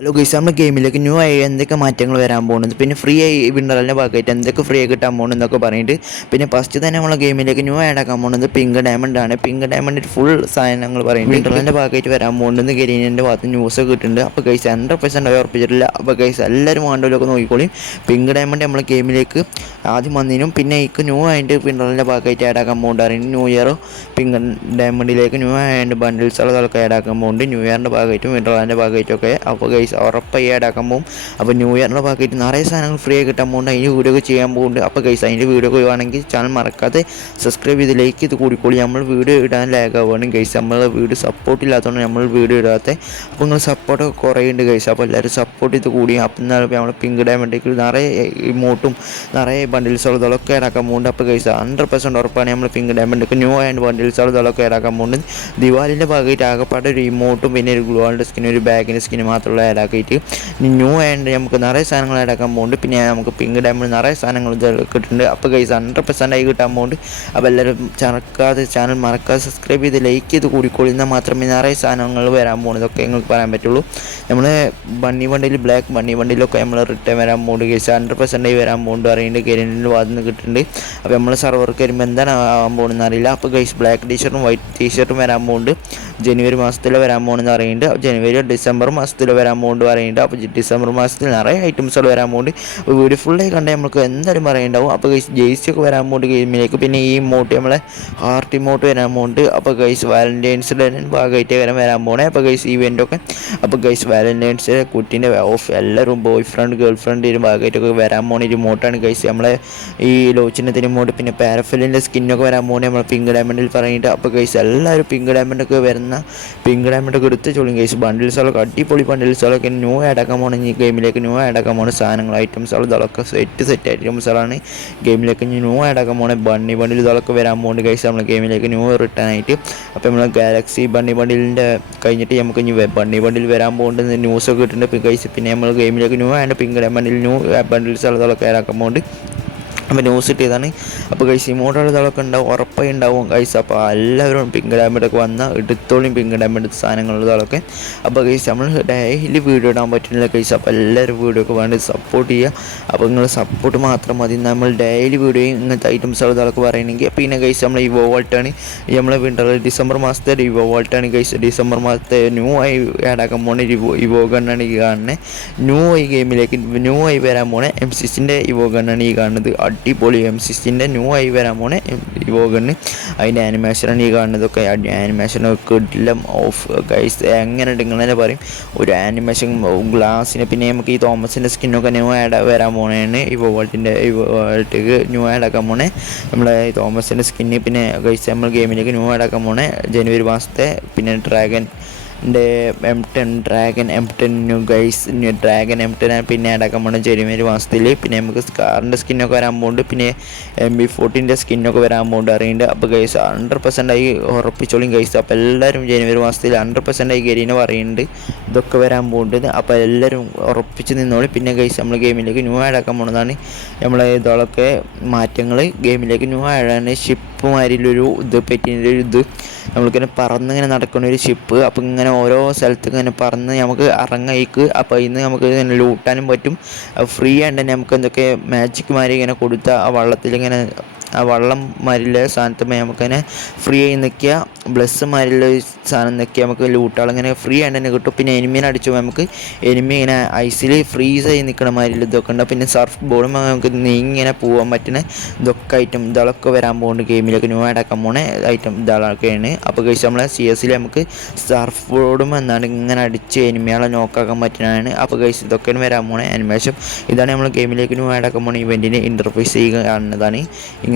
Hello guys, നമ്മുടെ ഗെയിമിലേക്ക് new ആയി എന്തൊക്കെ മാറ്റങ്ങൾ വരാൻ പോകുന്നത്, പിന്നെ ഫ്രീ ആയി വിന്നറിൻ്റെ ഭാഗമായിട്ട് എന്തൊക്കെ ഫ്രീ ആയി കിട്ടാൻ പോകുന്നതെന്നൊക്കെ പറഞ്ഞിട്ട്, പിന്നെ ഫസ്റ്റ് തന്നെ നമ്മളെ ഗെയിമിലേക്ക് ന്യൂ ആഡ് ആക്കാൻ പോകുന്നത് പിങ്ക് ഡയമണ്ട് ആണ്. പിങ്ക് ഡയമണ്ടിൽ ഫുൾ സാധനങ്ങൾ പറയുന്നത് വിന്നറിൻ്റെ ഭാഗമായിട്ട് വരാൻ പോകുന്നത് ഗെരീനിൻ്റെ ഭാഗത്ത് ന്യൂസ് കിട്ടുന്നുണ്ട്. അപ്പോൾ ഗൈസ് 100% ഉറപ്പിച്ചിട്ടില്ല. അപ്പോൾ ഗൈസ് എല്ലാവരും വേണ്ടവരൊക്കെ നോക്കിക്കോളി. പിങ്ക് ഡയമണ്ട് നമ്മളെ ഗെയിമിലേക്ക് ആദ്യം വന്നതിനും പിന്നെ എനിക്ക് ന്യൂ ആയിട്ട് വിന്നറിൻ്റെ ഭാഗമായിട്ട് ആഡ് ആക്കാൻ പോകുന്നുണ്ട്. ന്യൂ ഇയർ പിങ്ക് ഡയമണ്ടിലേക്ക് ന്യൂ ആയിട്ട് ബണ്ടിൽസ് അതൊക്കെ ആഡ് ആക്കാൻ പോകുന്നുണ്ട്. ന്യൂ ഇയറിൻ്റെ ഭാഗമായിട്ടും വിന്നറിൻ്റെ ഭാഗമായിട്ടൊക്കെ. അപ്പോൾ ഗൈസ് ഉറപ്പായി ആഡ് ആക്കാൻ പോകും. അപ്പോൾ ന്യൂ ഇയറിൻ്റെ ഭാഗമായിട്ട് നിറയെ സാധനങ്ങൾ ഫ്രീ ആയി കിട്ടാൻ പോകുന്നുണ്ട്. അതിൻ്റെ വീഡിയോ ഒക്കെ ചെയ്യാൻ പോകുന്നുണ്ട്. അപ്പോൾ ഗൈസ് അതിൻ്റെ വീഡിയോ ഒക്കെ വേണമെങ്കിൽ ചാനൽ മറക്കാതെ സബ്സ്ക്രൈബ് ചെയ്ത് ലൈക്ക് ചെയ്ത് കൂടിക്കോളി. നമ്മൾ വീഡിയോ ഇടാൻ ലാഗ് ആവുകയാണ് ഗൈസ്. നമ്മൾ വീഡിയോ സപ്പോർട്ട് ഇല്ലാത്തതുകൊണ്ട് നമ്മൾ വീഡിയോ ഇടാത്ത. അപ്പോൾ നിങ്ങൾ സപ്പോർട്ടൊക്കെ കുറേ ഉണ്ട് ഗൈസ്. അപ്പോൾ എല്ലാവരും സപ്പോർട്ട് ചെയ്ത് കൂടി. അപ്പം എന്നാൽ നമ്മൾ പിങ്ക് ഡയമണ്ടിലേക്ക് നിറയെ ഇമോട്ടും നിറയെ ബണ്ടിൽസ് ഉള്ളതൊക്കെ ഇടാക്കാൻ പോകുന്നുണ്ട്. അപ്പോൾ ഗൈസ് 100% ഉറപ്പാണ് നമ്മൾ പിങ്ക് ഡയമണ്ടിലേക്ക് ന്യൂ ആൻഡ് ബണ്ടിൽസ് ഉള്ളതൊക്കെ ഇടാക്കാൻ പോകുന്നത്. ദിവാലിൻ്റെ ഭാഗമായിട്ട് ആകെപ്പാടെ ഒരു ഇമോട്ടും പിന്നെ ഒരു ഗ്ലോവാളിൻ്റെ സ്കിൻ ഒരു ബാഗിൻ്റെ സ്കിൻ മാത്രമുള്ള ആഡാക്കിയിട്ട് ന്യൂ ആൻഡ് നമുക്ക് നിറയെ സാധനങ്ങൾ ആഡാക്കാൻ പോകുന്നുണ്ട്. പിന്നെ നമുക്ക് പിങ്ക് ഡയമണ്ട് നിറയെ സാധനങ്ങൾ കിട്ടുന്നുണ്ട്. അപ്പോൾ ഗൈസ് 100% ആയി കിട്ടാൻ പോകുന്നുണ്ട്. അപ്പോൾ എല്ലാവരും ചാനൽ മറക്കാതെ സബ്സ്ക്രൈബ് ചെയ്ത് ലൈക്ക് ചെയ്ത് കൂടിക്കോളി. എന്നാൽ മാത്രമേ നിറയെ സാധനങ്ങൾ വരാൻ പോകുന്നതൊക്കെ നിങ്ങൾക്ക് പറയാൻ പറ്റുള്ളൂ. നമ്മൾ ബണ്ണി വണ്ടിയിൽ ബ്ലാക്ക് ബണ്ണി വണ്ടിയിലൊക്കെ നമ്മൾ റിട്ടേൺ വരാൻ പോകുന്നുണ്ട് ഗൈസ്. 100% ആയി വരാൻ പോകുന്നുണ്ട് അറിയുന്നുണ്ട്. ഗെരീനിൻ്റെ ഭാഗത്ത് നിന്ന് കിട്ടുന്നുണ്ട്. അപ്പോൾ നമ്മൾ സർവർക്ക് വരുമ്പോൾ എന്താണ് ആവാൻ പോകുന്നതെന്ന് അറിയില്ല. അപ്പോൾ ഗൈസ് ബ്ലാക്ക് ടീഷർട്ടും വൈറ്റ് ടീഷർട്ടും വരാൻ പോകുന്നുണ്ട്. ജനുവരി മാസത്തിൽ വരാൻ പോകുന്നതെന്ന് അറിയുന്നുണ്ട്. ജനുവരി ഡിസംബർ മാസത്തിൽ വരാൻ പോകുന്നുണ്ട് പറയുന്നുണ്ട്. അപ്പോൾ ഡിസംബർ മാസത്തിൽ നിറയെ ഐറ്റംസുകൾ വരാൻ പോകുന്നുണ്ട്. വീഡിയോ ഫുള്ളായി കണ്ടാൽ നമുക്ക് എന്തായാലും പറയുന്നുണ്ടാവും. അപ്പോൾ ഗൈസ് ജേഴ്സി ഒക്കെ വരാൻ പോകുന്നുണ്ട് ഗെയിമിലേക്ക്. പിന്നെ ഈ ഇമോട്ട് നമ്മളെ ഹാർട്ട് ഇമോട്ട് വരാൻ പോകുന്നുണ്ട്. അപ്പോൾ ഗൈസ് വാലന്റൈൻസ് ഡേ ഭാഗമായിട്ട് വരാൻ പോകണേ. അപ്പോൾ ഗൈസ് ഇവൻ്റൊക്കെ അപ്പോൾ ഗൈസ് വാലന്റൈൻസ് ഡേ കുട്ടീൻ്റെ ഓഫ് എല്ലാവരും ബോയ് ഫ്രണ്ട് ഗേൾ ഫ്രണ്ടിൻ്റെ ഭാഗമായിട്ടൊക്കെ വരാൻ പോകുന്ന ഒരു ഇമോട്ടാണ് ഗൈസ്. നമ്മളെ ഈ ലോച്ചിനത്തിന് ഇമോട്ട് പിന്നെ പാരഫലിൻ്റെ സ്കിന്നൊക്കെ വരാൻ പോകുന്നത് നമ്മൾ പിങ്ക് ഡയമണ്ടിൽ പറഞ്ഞിട്ട്. അപ്പോൾ ഗൈസ് എല്ലാവരും പിങ്ക് ഡയമണ്ടൊക്കെ വരുന്ന പിങ്ക് ഡയമണ്ടൊക്കെ എടുത്ത് ചോളും ഗൈസ്. ബണ്ടിൽസുകളൊക്കെ അടിപൊളി ബണ്ടിൽസുകളൊക്കെ ന്യൂ ആഡാക്കാൻ പോകണം. ഈ ഗെയിമിലേക്ക് ന്യൂ ആഡാക്കാൻ പോകുന്ന സാധനങ്ങൾ ഐറ്റംസുകൾ ഇതൊക്കെ സെറ്റ് ഐറ്റംസുകളാണ് ഗെയിമിലേക്ക് ന്യൂ ആഡാക്കാൻ പോകുന്നത്. ബണ്ണി ബണ്ടിൽ ഇതൊക്കെ വരാൻ പോകുന്നുണ്ട് ഗൈസ് നമ്മൾ ഗെയിമിലേക്ക് ന്യൂ റിട്ടേൺ ആയിട്ട്. അപ്പോൾ നമ്മൾ ഗാലക്സി ബണ്ണി ബണ്ടിലിൻ്റെ കഴിഞ്ഞിട്ട് നമുക്ക് ഇനി ബണ്ണി ബണ്ടിൽ വരാൻ പോകുന്നത് ന്യൂസൊക്കെ കിട്ടുന്നുണ്ട് ഗൈസ്. പിന്നെ നമ്മൾ ഗെയിമിലേക്ക് ന്യൂ ആയിട്ട് പിങ്ക് ഡയമണ്ടിൽ ന്യൂ ബണ്ടിൽസ് ഇതൊക്കെ ആഡാക്കാൻ പോകുന്നുണ്ട്. അപ്പോൾ ന്യൂസ് കിട്ടിയതാണ്. അപ്പോൾ ഗൈസ് ഇമോട്ടുകൾ ഇതൊക്കെ ഉണ്ടാവും, ഉറപ്പായി ഉണ്ടാവും ഗൈസ്. അപ്പോൾ എല്ലാവരും പിങ്ക് ഡയമണ്ടൊക്കെ വന്നാൽ എടുത്തോളും പിങ്ക് ഡയമണ്ട് സാധനങ്ങളുള്ളതൊക്കെ. അപ്പോൾ ഗൈസ് നമ്മൾ ഡെയിലി വീഡിയോ ഇടാൻ പറ്റുന്നില്ല ഗൈസ്. അപ്പോൾ എല്ലാവരും വീഡിയോ ഒക്കെ വേണ്ടി സപ്പോർട്ട് ചെയ്യുക. അപ്പോൾ നിങ്ങൾ സപ്പോർട്ട് മാത്രം മതി. നമ്മൾ ഡെയിലി വീഡിയോയും ഇങ്ങനത്തെ ഐറ്റംസുകൾ ഇതൊക്കെ പറയണമെങ്കിൽ. പിന്നെ ഗൈസ് നമ്മൾ ഈ വോൾട്ടാണ് നമ്മളെ വിൻ്റർ ഡിസംബർ മാസത്തെ ഈ വോൾട്ടാണ് ഗൈസ്. ഡിസംബർ മാസത്തെ ന്യൂ ആയി ആഡാക്കാൻ പോകുന്ന ഇവോ ഗണ്ണാണ് ഈ കാണുന്നത്. ന്യൂ ആയി ഗെയിമിലേക്ക് ന്യൂ ആയി വരാൻ പോകുന്ന M6ൻ്റെ ഇവോ ഗണ്ണാണ് ഈ കാണുന്നത്. അടിപൊളി M6ൻ്റെ ന്യൂ ആയി വരാൻ പോണേ ഇവോ ഗണ്ണ്. അതിൻ്റെ ആനിമേഷനാണ് ഈ കാണുന്നതൊക്കെ. ആനിമേഷനൊക്കെ എല്ലാം ഓഫ് ഗൈസ്. എങ്ങനെ നിങ്ങളെ പറയും ഒരു ആനിമേഷൻ ഗ്ലാസ്സിന്. പിന്നെ നമുക്ക് ഈ തോമസിൻ്റെ സ്കിന്നൊക്കെ ന്യൂ ആഡ് വരാൻ പോണേണ്. ഇവോ വേൾട്ടിൻ്റെ വേൾട്ടിക്ക് ന്യൂ ആഡ് ആക്കാൻ പോണേ നമ്മളെ തോമസിൻ്റെ സ്കിന്ന്. പിന്നെ ഗൈസ് നമ്മൾ ഗെയിമിലേക്ക് ന്യൂ ആഡ് ആക്കാൻ പോണേ ജനുവരി മാസത്തെ. പിന്നെ dragon M10 new guys. Dragon M10 പിന്നെ ആഡാക്കാൻ പോകണം ജനുവരി മാസത്തിൽ. പിന്നെ നമുക്ക് സ്കാറിൻ്റെ സ്കിന്നൊക്കെ വരാൻ പോകുന്നുണ്ട്. പിന്നെ MB14ൻ്റെ സ്കിന്നൊക്കെ വരാൻ പോകുന്നുണ്ട് അറിയുന്നുണ്ട്. അപ്പോൾ ഗൈസ് 100% ആയി ഉറപ്പിച്ചോളും ഗൈസ്. അപ്പോൾ എല്ലാവരും ജനുവരി മാസത്തിൽ 100% ആയി ഗരീനെ പറയുന്നുണ്ട് ഇതൊക്കെ വരാൻ പോകുന്നുണ്ട്. അപ്പോൾ എല്ലാവരും ഉറപ്പിച്ച് നിന്നോളി. പിന്നെ ഗൈസ് നമ്മൾ ഗെയിമിലേക്ക് ന്യൂ ആഡാക്കാൻ പോകുന്നതാണ് നമ്മളെ ഇതൊക്കെ മാറ്റങ്ങൾ. ഗെയിമിലേക്ക് ന്യൂ ആഡാണ് ഷിപ്പുമാരിലൊരു ഇത് പറ്റിയൊരു ഇത് നമ്മളിങ്ങനെ പറന്നിങ്ങനെ നടക്കുന്ന ഒരു ഷിപ്പ്. അപ്പോൾ ഇങ്ങനെ ഓരോ സ്ഥലത്ത് ഇങ്ങനെ പറന്ന് നമുക്ക് ഇറങ്ങായിക്ക്. അപ്പോൾ ഇന്ന് നമുക്ക് ഇങ്ങനെ ലൂട്ടാനും പറ്റും. ഫ്രീ ആയിട്ട് തന്നെ നമുക്ക് എന്തൊക്കെ മാജിക് മാരി ഇങ്ങനെ കൊടുത്ത ആ വള്ളത്തിലിങ്ങനെ ആ വള്ളം മാരിയുള്ള സാധനത്ത് നമുക്കങ്ങനെ ഫ്രീ ആയി നിൽക്കുക. ബ്ലസ് മാരിയുള്ള സാധനം നിൽക്കുക. നമുക്ക് ലൂട്ടുകളിങ്ങനെ ഫ്രീ ആയിട്ട് തന്നെ കിട്ടും. പിന്നെ എനിമീനെ അടിച്ചു നമുക്ക് എനിമി ഇങ്ങനെ ഐസിൽ ഫ്രീസായി നിൽക്കണ മാരിയുള്ള ഇതൊക്കെ ഉണ്ട്. പിന്നെ സർഫ് ബോർഡും നമുക്ക് നീങ്ങിങ്ങനെ പോകാൻ പറ്റുന്ന ഇതൊക്കെ ഐറ്റം ഇതൊക്കെ വരാൻ പോകുന്നുണ്ട് ഗെയിമിലേക്ക് ന്യൂ ആഡാക്കാൻ പോകുന്ന ഐറ്റം ഇതൊക്കെയാണ്. അപ്പോൾ കഴിച്ച് നമ്മളെ CS നമുക്ക് സർഫ് ബോർഡും എന്നാണ് ഇങ്ങനെ അടിച്ച് എനിമികളെ നോക്കാക്കാൻ പറ്റുന്നതാണ്. അപ്പോൾ കഴിച്ച് ഇതൊക്കെയാണ് വരാൻ പോകുന്നത് ആനിമേഷൻ. ഇതാണ് നമ്മൾ ഗെയിമിലേക്ക് ന്യൂ ആഡാക്കാൻ പോകുന്ന ഇവൻറ്റിന് ഇൻ്റർഫേസ് കാണുന്നതാണ്.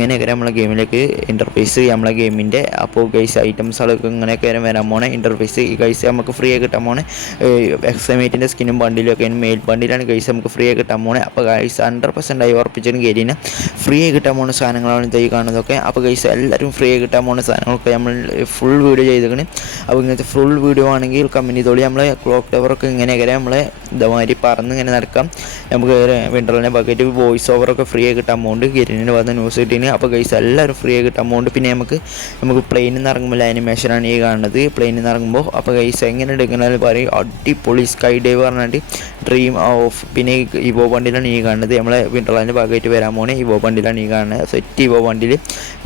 ഇങ്ങനെയൊക്കെ നമ്മളെ ഗെയിമിലേക്ക് ഇൻ്റർഫേസ് നമ്മളെ ഗെയിമിൻ്റെ. അപ്പോൾ ഗൈസ് ഐറ്റംസുകളൊക്കെ ഇങ്ങനെയൊക്കെ വരാൻ പോണേ ഇൻ്റർഫേസ്. ഗൈസ് നമുക്ക് ഫ്രീ ആയി കിട്ടാൻ പോണേ XM8ൻ്റെ സ്കിന്നും ബണ്ടിലൊക്കെ മെയിൽ ബണ്ടിലാണ് ഗൈസ് നമുക്ക് ഫ്രീ ആയി കിട്ടാൻ പോണേ. അപ്പോൾ ഗൈസ് 100% ആയി ഉറപ്പിച്ചിട്ട് ഗെരീനെ ഫ്രീ ആയി കിട്ടാൻ പോകുന്ന സാധനങ്ങളാണ് ഇതായി കാണുന്നതൊക്കെ. അപ്പോൾ ഗൈസ് എല്ലാവരും ഫ്രീ ആയി കിട്ടാൻ പോകുന്ന സാധനങ്ങളൊക്കെ നമ്മൾ ഫുൾ വീഡിയോ ചെയ്തേക്കണ്. അപ്പോൾ ഇങ്ങനത്തെ ഫുൾ വീഡിയോ ആണെങ്കിൽ കമ്പനി തോളി നമ്മളെ ക്ലോക്ക് ടവറൊക്കെ ഇങ്ങനെയൊക്കെ നമ്മളെ ഇതേമാതിരി പറന്ന് ഇങ്ങനെ നടക്കാം. നമുക്ക് വിൻ്ററിനെ ബക്കറ്റ് വോയിസ് ഓവറൊക്കെ ഫ്രീ ആയി കിട്ടാൻ പോകുന്നുണ്ട്. ഗെരീനിൻ്റെ ഭാഗത്ത് ന്യൂസ് കിട്ടീന്. അപ്പോൾ ഗൈസ് എല്ലാവരും ഫ്രീ ആയി കിട്ടാൻ പോകുന്നുണ്ട്. പിന്നെ നമുക്ക് പ്ലെയിനിൽ നിന്ന് ഇറങ്ങുമ്പോൾ ആനിമേഷനാണ് ഈ കാണുന്നത്. പ്ലെയിനിൽ നിന്ന് ഇറങ്ങുമ്പോൾ അപ്പോൾ ഗൈസ് എങ്ങനെ എടുക്കുന്നത് പറയും, അടിപൊളി സ്കൈ ഡൈവ് പറഞ്ഞിട്ട് ഡ്രീം ഓഫ്. പിന്നെ ഇവോ വണ്ടിയിലാണ് ഈ കാണുന്നത്, നമ്മളെ വിൻഡർലാൻഡിൻ്റെ ഭാഗമായിട്ട് വരാൻ പോകുന്നത് ഇവോ വണ്ടിയിലാണ് ഈ കാണുന്നത്. സെറ്റ് ഇവോ വണ്ടിയിൽ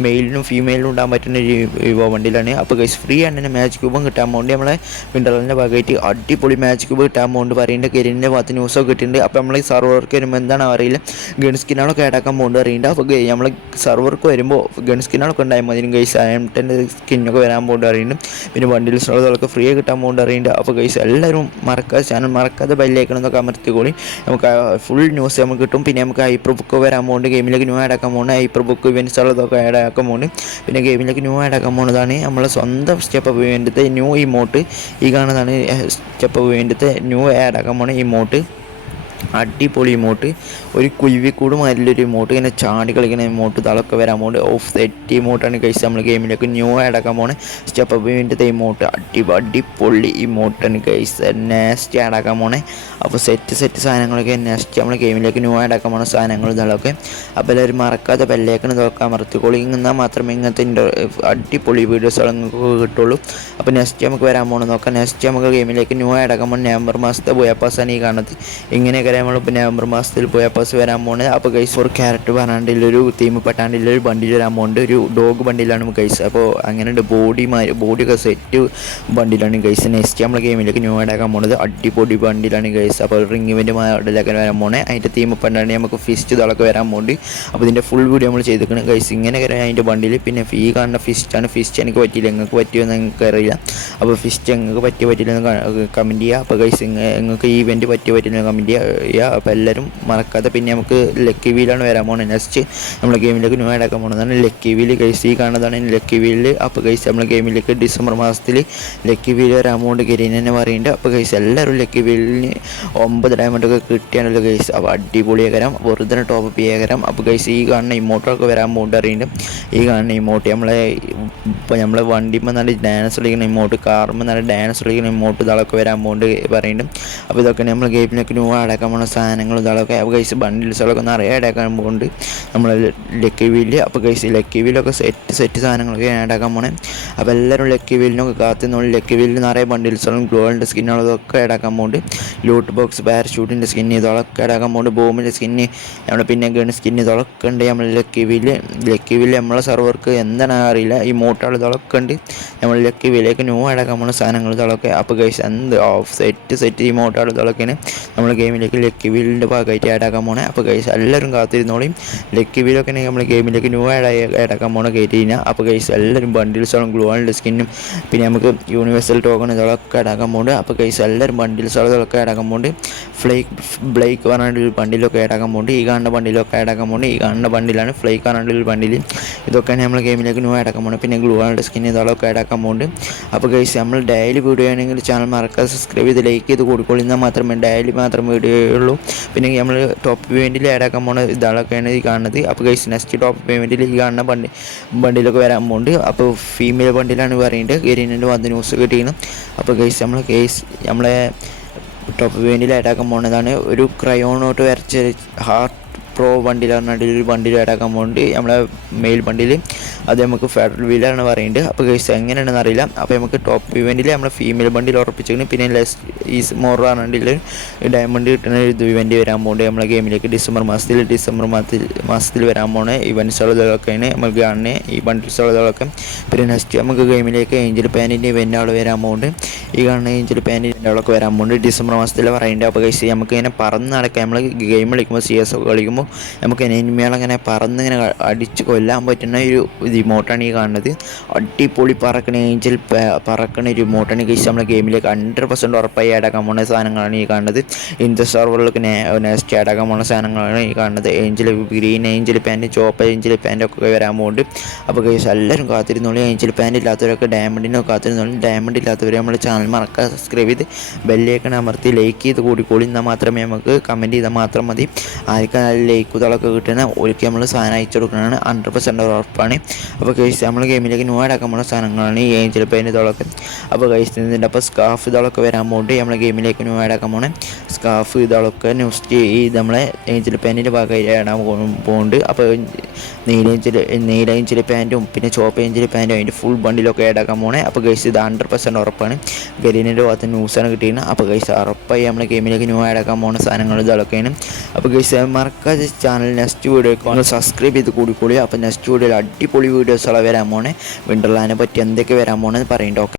മെയിലിനും ഫീമെയിലിനും ഉണ്ടാകാൻ പറ്റുന്ന ഒരു ഇവോ വണ്ടിയിലാണ്. അപ്പോൾ ഗൈസ് ഫ്രീ ആണ് തന്നെ മാച്ച് ക്യൂബും കിട്ടാൻ പോകുന്നുണ്ട്. നമ്മളെ വിൻഡർലാൻഡിൻ്റെ ഭാഗമായിട്ട് അടിപൊളി മാച്ച് ക്യൂബ് കിട്ടാൻ പോകുന്നുണ്ട് പറയുന്നുണ്ട്. കരിൻ്റെ ഭാഗത്ത് ന്യൂസൊക്കെ കിട്ടിയിട്ടുണ്ട്. അപ്പോൾ നമ്മൾ ഈ സർവർക്ക് വരുമ്പോൾ എന്താണ് അറിയില്ല, ഗൺ സ്കിന്നുകളൊക്കെ ആഡാക്കാൻ പോകുന്നുണ്ട് അറിയുന്നുണ്ട്. അപ്പോൾ നമ്മൾ സർവർക്ക് വരുമ്പോൾ ഗൺ സ്കിന്നുകളൊക്കെ ഉണ്ടായാൽ മതി ഗൈസ്. ആംടെൻ്റെ സ്കിന്നൊക്കെ വരാൻ പോകുന്നുണ്ട് അറിയുന്നുണ്ട്. പിന്നെ ബണ്ടിൽസുകളൊക്കെ ഫ്രീ ആയി കിട്ടാൻ പോകുന്നുണ്ട് അറിയുന്നുണ്ട്. അപ്പോൾ ഗൈസ് എല്ലാവരും മറക്കാതെ ചാനൽ മറക്കാതെ ബെല്ലൈക്കണമെന്നൊക്കെ അമർത്തിക്കോളി. നമുക്ക് ഫുൾ ന്യൂസ് നമുക്ക് കിട്ടും. പിന്നെ നമുക്ക് ഹൈപ്പർ ബുക്ക് വരാൻ പോകുന്നുണ്ട്, ഗെയിമിലേക്ക് ന്യൂ ആഡാക്കാൻ പോകുന്നത് ഹൈപ്പർ ബുക്ക് ഇവൻറ്റ്സുകളൊക്കെ ആഡാക്കാൻ പോകുന്നുണ്ട്. പിന്നെ ഗെയിമിലേക്ക് ന്യൂ ആഡാക്കാൻ പോകുന്നതാണ് നമ്മളെ സ്വന്തം സ്റ്റെപ്പ് അപ്പ് വേണ്ടത്തെ ന്യൂ ഇമോട്ട്. ഈ കാണുന്നതാണ് സ്റ്റെപ്പ് അപ്പ് വേണ്ടത്തെ ന്യൂ ആഡാക്കാൻ പോകുന്ന ഇമോട്ട്. അടിപൊളി ഇമോട്ട്, ഒരു കുരുവിക്കൂട് മാതിരിയൊരു ഇമോട്ട്, ഇങ്ങനെ ചാടി കളിക്കുന്ന ഇമോട്ട്, ഇതൊക്കെ വരാൻ പോകുന്നത് ഓഫ് സെറ്റ് ഇമോട്ടാണ് കഴിച്ച് നമ്മൾ ഗെയിമിലേക്ക് ന്യൂ ആഡാക്കാൻ പോകുന്നത് സ്റ്റെപ്പ് അപ്പ് വേണ്ടത്തെ ഇമോട്ട്. അടിപൊളി ഇമോട്ടാണ് കഴിച്ച് നെക്സ്റ്റ് ആഡാക്കാൻ പോകുന്നത്. അപ്പോൾ സെറ്റ് സാധനങ്ങളൊക്കെ നെക്സ്റ്റ് നമ്മൾ ഗെയിമിലേക്ക് ന്യൂ ആഡാക്കാൻ പോകുന്ന സാധനങ്ങൾ ഇതൊക്കെ. അപ്പോൾ എല്ലാവരും മറക്കാതെ ബെല്ലേക്കണം ഇതൊക്കെ അമർത്തിക്കോളി. എന്നാൽ മാത്രമേ ഇങ്ങനത്തെ അടിപൊളി വീഡിയോസുകൾ നിങ്ങൾക്ക് കിട്ടുള്ളൂ. അപ്പോൾ നെക്സ്റ്റ് നമുക്ക് വരാൻ പോകുന്നത് നോക്കാം. നെക്സ്റ്റ് നമുക്ക് ഗെയിമിലേക്ക് ന്യൂ ആഡാക്കാൻ പോകുന്നത് നവംബർ മാസത്തെ ബോയാപ്പാസാണ് ഈ കാണുന്നത്. ഇങ്ങനെയൊക്കെ നമ്മളിപ്പോൾ നവംബർ മാസത്തിൽ ബോയാപ്പാസ് വരാൻ പോകുന്നത്. അപ്പോൾ ഗൈസ് ഒരു ക്യാരക്ടർ പറയാണ്ടില്ലൊരു തീം പെട്ടാണ്ടില്ലൊരു ബണ്ടിൽ വരാൻ പോകുന്നുണ്ട്, ഒരു ഡോഗ് ബണ്ടിലാണ് ഗൈസ്. അപ്പോൾ അങ്ങനെയുണ്ട് ബോഡിയൊക്കെ സെറ്റ് ബണ്ടിലാണ് ഗൈസ്. നെക്സ്റ്റ് നമ്മൾ ഗെയിമിലേക്ക് ന്യൂ ആഡാക്കാൻ പോകുന്നത് അടിപൊളി ബണ്ടിലാണ് ഗൈസ്. അപ്പോൾ റിംഗ് ഇവൻ്റ് മോഡലൊക്കെ വരാൻ പോകുന്നത്, അതിൻ്റെ തീം പെട്ടാണ്ട് നമുക്ക് ഫിസ്റ്റ് ഇതൊക്കെ വരാൻ പോകുന്നുണ്ട്. അപ്പോൾ ഇതിൻ്റെ ഫുൾ വീഡിയോ നമ്മൾ ചെയ്തിരിക്കണം ഗൈസ്. ഇങ്ങനെയൊക്കെ അതിൻ്റെ ബണ്ടിൽ. പിന്നെ ഈ കാണുന്ന ഫിസ്റ്റാണ്. ഫിസ്റ്റ് എനിക്ക് പറ്റിയില്ല, നിങ്ങൾക്ക് പറ്റിയെന്ന് നിങ്ങൾക്ക് അറിയില്ല. അപ്പോൾ ഫിസ്റ്റ് നിങ്ങൾക്ക് പറ്റിയില്ലെന്ന് കമൻറ്റ് ചെയ്യുക. അപ്പോൾ ഗൈസ് നിങ്ങൾക്ക് ഈ ഇവൻറ്റ് പറ്റിയില്ലെന്ന് കമൻറ്റ് ചെയ്യുക. അപ്പോൾ എല്ലാവരും മറക്കാതെ. പിന്നെ നമുക്ക് ലക്കി വീലാണ് വരാൻ പോകുന്നത്. നെക്സ്റ്റ് നമ്മൾ ഗെയിമിലേക്ക് ന്യൂ ആഡാക്കാൻ പോകുന്നതാണ് ലക്കി വീൽ ഗൈസ്. ഈ കാണുന്നതാണ് ലക്കി വീലിൽ. അപ്പോൾ ഗൈസ് നമ്മൾ ഗെയിമിലേക്ക് ഡിസംബർ മാസത്തിൽ ലക്കി വീൽ വരാൻ പോകുന്നത് ഗരീൻ തന്നെ പറയുന്നുണ്ട്. അപ്പോൾ ഗൈസ് എല്ലാവരും ലക്കി വീലിന് 9 ഡയമണ്ടൊക്കെ കിട്ടിയാണല്ലോ ഗൈസ്. അപ്പോൾ അടിപൊളിയാകരം വെറുതെ ടോപ്പ് ചെയ്യാകരം. അപ്പോൾ ഗൈസ് ഈ കാണുന്ന ഇമോട്ടൊക്കെ വരാൻ പോകുന്നുണ്ട് അറിയുന്നുണ്ട്. ഈ കാണുന്ന ഇമോട്ട് നമ്മളെ വണ്ടിമ്പോൾ നല്ല ഡാൻസ് കളിക്കുന്ന ഇമോട്ട്, കാറുമ്പോൾ നല്ല ഡാൻസ് കളിക്കുന്ന ഇമോട്ട് ഇതൊക്കെ വരാൻ പോകുന്നുണ്ട് പറയുന്നുണ്ട്. അപ്പോൾ ഇതൊക്കെ നമ്മൾ ഗെയിമിലേക്ക് ന്യൂ ആഡാക്കാൻ പോകുന്ന സാധനങ്ങൾ ഇതൊക്കെ. അപ്പോൾ ഗൈസ് ബണ്ടിൽസുകളൊക്കെ നിറയെ ആഡാക്കാൻ പോകുന്നുണ്ട് നമ്മൾ ലക്കി വീലിൽ. അപ്പോൾ ഗൈസ് ലക്കി വീലൊക്കെ സെറ്റ് സാധനങ്ങളൊക്കെ ആഡാക്കാൻ പോണേ. അപ്പോൾ എല്ലാവരും ലക്കി വീലിനൊക്കെ കാത്തുനിന്നുള്ള ലക്കി വീലിൽ നിറയെ ബണ്ടിൽസുകളും ഗ്ലോളിൻ്റെ സ്കിന്നുകളൊക്കെ ആഡാക്കാൻ പോകുന്നുണ്ട്. ലൂട്ട് ബോക്സ് പാരഷൂട്ടിൻ്റെ സ്കിന്ന് ഇതൊക്കെ ആഡാക്കാൻ പോകുന്നുണ്ട്. ബോമിൻ്റെ സ്കിന്ന് നമ്മുടെ പിന്നെ ഗൺ സ്കിന്ന് ഇതൊക്കെ ഉണ്ട് നമ്മൾ ലക്കി വീല് നമ്മളെ സർവർക്ക് എന്താണ് അറിയില്ല. ഈ മോട്ടാൾ ഇതൊക്കെ ഉണ്ട് നമ്മൾ ലക്കി വീലേക്ക് ന്യൂ ആഡാക്കാൻ പോകുന്ന സാധനങ്ങൾ ഇതൊക്കെ. അപ്പോൾ ഗൈസ് എന്ത് ഓഫ് സെറ്റ് ഈ മോട്ടാൾ ഇതൊക്കെയാണ് നമ്മൾ ഗെയിമിലേക്ക് ലക്കി വീലിൻ്റെ ഭാഗമായിട്ട് ആഡാക്കാൻ പോണേ. അപ്പോൾ ഗൈസ് എല്ലാവരും കാത്തിരുന്നോളിയും. ലക്കി വീലൊക്കെ നമ്മൾ ഗെയിമിലേക്ക് ന്യൂ ആഡാക്കാൻ പോണ കയറ്റി കഴിഞ്ഞാൽ. അപ്പോൾ ഗൈസ് എല്ലാവരും ബണ്ടിൽസോളം ഗ്ലൂവാളിൻ്റെ സ്കിന്നും പിന്നെ നമുക്ക് യൂണിവേഴ്സൽ ടോക്കൺ ഇതൊക്കെ ആഡാക്കാൻ പോകുന്നുണ്ട്. അപ്പോൾ ഗൈസ് എല്ലാവരും ബണ്ടിൽസുകളൊക്കെ ആഡാക്കാൻ പോകുന്നുണ്ട്. ബ്ലേക്ക് പറഞ്ഞിട്ടൊരു ബണ്ടിലൊക്കെ ആഡാക്കാൻ പോകുന്നുണ്ട്. ഈ കാണുന്ന ബണ്ടിലൊക്കെ ആഡാക്കാൻ പോകുന്നുണ്ട്. ഈ കാണുന്ന ബണ്ടിലാണ് ഫ്ലേക്ക് പറഞ്ഞിട്ടൊരു ബണ്ടിൽ. ഇതൊക്കെയാണ് നമ്മൾ ഗെയിമിലേക്ക് ന്യൂ ആഡാക്കാൻ പോകുന്നത്. പിന്നെ ഗ്ലൂവാളിൻ്റെ സ്കിൻ ഇതൊക്കെ ആഡാക്കാൻ പോകുന്നുണ്ട്. അപ്പോൾ ഗൈസ് നമ്മൾ ഡെയിലി വീഡിയോ ആണെങ്കിൽ ചാനൽ മറക്കാതെ സബ്സ്ക്രൈബ് ചെയ്ത് ലൈക്ക് ചെയ്ത് കൊടുക്കൊള്ളുന്നാൽ മാത്രമേ ഡെയിലി മാത്രം വീഡിയോ ഉള്ളൂ. പിന്നെ നമ്മൾ ടോപ്പ് പേയ്മെൻറ്റിൽ ആഡാക്കാൻ പോകുന്ന ഇതൊക്കെയാണ് ഈ കാണുന്നത്. അപ്പോൾ ഗൈസ് നെക്സ്റ്റ് ടോപ്പ് പേയ്മെൻറ്റിൽ ഈ കാണുന്ന ബണ്ടിലൊക്കെ വരാൻ പോകുന്നുണ്ട്. അപ്പോൾ ഫീമെയിൽ ബണ്ടിലാണ് പറയുന്നത്. ഗരീനിൻ്റെ വന്ന് ന്യൂസ് കിട്ടിയിരുന്നു. അപ്പോൾ ഗൈസ് നമ്മളെ ടോപ്പ് പേയ്മെൻറ്റിൽ ആഡാക്കാൻ പോകുന്നതാണ് ഒരു ക്രയോണോട്ട് വരച്ച ഹാർട്ട് പ്രോ ബണ്ടിലാണ് ഒരു ബണ്ടിൽ ആഡാക്കാൻ പോകുന്നുണ്ട് നമ്മളെ മെയിൽ ബണ്ടിൽ. അത് നമുക്ക് ഫെഡറൽ വീലാണ് പറയുന്നുണ്ട്. അപ്പോൾ ഗൈസ് എങ്ങനെയാണെന്ന് അറിയില്ല. അപ്പോൾ നമുക്ക് ടോപ്പ് ഇവൻറ്റിൽ നമ്മൾ ഫീമെയിൽ ബണ്ടിൽ ഉറപ്പിച്ചിരിക്കുന്നു. പിന്നെ ലെസ് ഈസ് മോർ പറഞ്ഞിട്ടുള്ള ഡയമണ്ട് കിട്ടുന്ന ഒരു ഇവൻറ്റ് വരാൻ പോകുന്നുണ്ട് നമ്മളെ ഗെയിമിലേക്ക് ഡിസംബർ മാസത്തിൽ വരാൻ പോകുന്ന ഇവൻറ്റ്സുകളൊക്കെയാണ് നമുക്ക് കാണുന്നത് ഈ ബണ്ടിൽസുകളൊക്കെ. പിന്നെ നെക്സ്റ്റ് നമുക്ക് ഗെയിമിലേക്ക് ഏഞ്ചൽ പാനിൻ്റെ ഇവൻറ്റുകൾ വരാൻ പോകുന്നുണ്ട്. ഈ കാണുന്ന ഏഞ്ചൽ പാനിൻ്റെ ഇവൻറ്റുകളൊക്കെ വരാൻ പോകുന്നുണ്ട് ഡിസംബർ മാസത്തിൽ പറയുന്നുണ്ട്. അപ്പോൾ ഗൈസ് നമുക്ക് ഇങ്ങനെ പറന്ന് നടക്കാം. നമ്മൾ ഗെയിം കളിക്കുമ്പോൾ CS കളിക്കുമ്പോൾ നമുക്ക് എനിമികളങ്ങനെ പറന്നിങ്ങനെ അടിച്ച് കൊല്ലാൻ പറ്റുന്ന ഒരു റിമോട്ടാണ് ഈ കാണുന്നത്. അടിപൊളി പറക്കണ ഏഞ്ചൽ പറക്കണ റിമോട്ടാണ് ഗൈസ്. നമ്മളെ ഗെയിമിലേക്ക് 100% ഉറപ്പായി ആഡാക്കാൻ പോകുന്ന സാധനങ്ങളാണ് ഈ കാണുന്നത്. ഇന്നത്തെ സെർവറിലേക്ക് നെക്സ്റ്റ് ആഡാക്കാൻ പോകുന്ന സാധനങ്ങളാണ് ഈ കാണുന്നത്. ഗ്രീൻ ഏഞ്ചൽ പാൻറ്റ്, ചോപ്പ് ഏഞ്ചൽ പാൻറ്റൊക്കെ വരാൻ പോകുന്നുണ്ട്. അപ്പോൾ ഗൈസ് എല്ലാവരും കാത്തിരുന്നോളൂ. ഏഞ്ചൽ പാൻറ്റ് ഇല്ലാത്തവരൊക്കെ ഡയമണ്ടിനൊക്കെ കാത്തിരുന്നോളൂ. ഡയമണ്ട് ഇല്ലാത്തവർ നമ്മുടെ ചാനൽ മറക്കാതെ സബ്സ്ക്രൈബ് ചെയ്ത് ബെല്ലേക്കൺ അമർത്തി ലൈക്ക് ചെയ്ത് കൂടിക്കോളി. എന്നാൽ മാത്രമേ നമുക്ക് കമൻറ്റ് ചെയ്താൽ മാത്രം മതി. ആർക്കും ലൈക്ക് ഇതൊക്കെ കിട്ടുന്ന ഒരിക്കൽ നമ്മൾ സാധനം അയച്ചു കൊടുക്കുന്നതാണ് 100% ഉറപ്പാണ്. അപ്പോൾ ഗൈസ് നമ്മൾ ഗെയിമിലേക്ക് ന്യൂ ആഡ് ആക്കാൻ പോകുന്ന സാധനങ്ങളാണ് ഈ ഏഞ്ചൽ പെയിൻ ഇതൊക്കെ. അപ്പോൾ ഗൈസ് ഇതിൻ്റെ അപ്പോൾ സ്കാഫ് ഇതൊക്കെ വരാൻ പോകുന്നുണ്ട്. നമ്മളെ ഗെയിമിലേക്ക് ന്യൂ ആഡ് ആക്കാൻ പോകുന്നത് സ്കാഫ് ഇതൊക്കെ നെക്സ്റ്റ് ഈ നമ്മളെ ഏഞ്ചൽ പെയിനിൻ്റെ ഭാഗമായിട്ട് ഇടാൻ പോകുന്നുണ്ട്. അപ്പോൾ നീല ഏഞ്ചൽ പാൻറ്റും പിന്നെ ചുവപ്പ് ഏഞ്ചൽ പാൻറ്റും അതിൻ്റെ ഫുൾ ബണ്ടിലൊക്കെ ആഡ് ആക്കാൻ പോകണേ. അപ്പോൾ ഗൈസ് ഇത് 100% ഉറപ്പാണ്. ഗരീനിൻ്റെ ഭാഗത്ത് ന്യൂസാണ് കിട്ടിയിരുന്നത്. അപ്പോൾ ഗൈസ് ഉറപ്പായി നമ്മളെ ഗെയിമിലേക്ക് ന്യൂ ആഡ് ആക്കാൻ പോകുന്ന സാധനങ്ങൾ ഇതൊക്കെയാണ്. അപ്പോൾ ഗൈസ് മറക്കാതെ ചാനൽ നെക്സ്റ്റ് വീഡിയോക്ക് ഒന്ന് സബ്സ്ക്രൈബ് ചെയ്ത് കൂടിക്കൂടി. അപ്പോൾ നെക്സ്റ്റ് വീഡിയോയിൽ അടിപൊളി വീഡിയോസുകളെ വരാൻ പോണേ. വിണ്ടർലാൻഡിനെ പറ്റി എന്തൊക്കെ വരാൻ പോണെന്ന് പറയുന്നുണ്ട്. ഓക്കെ.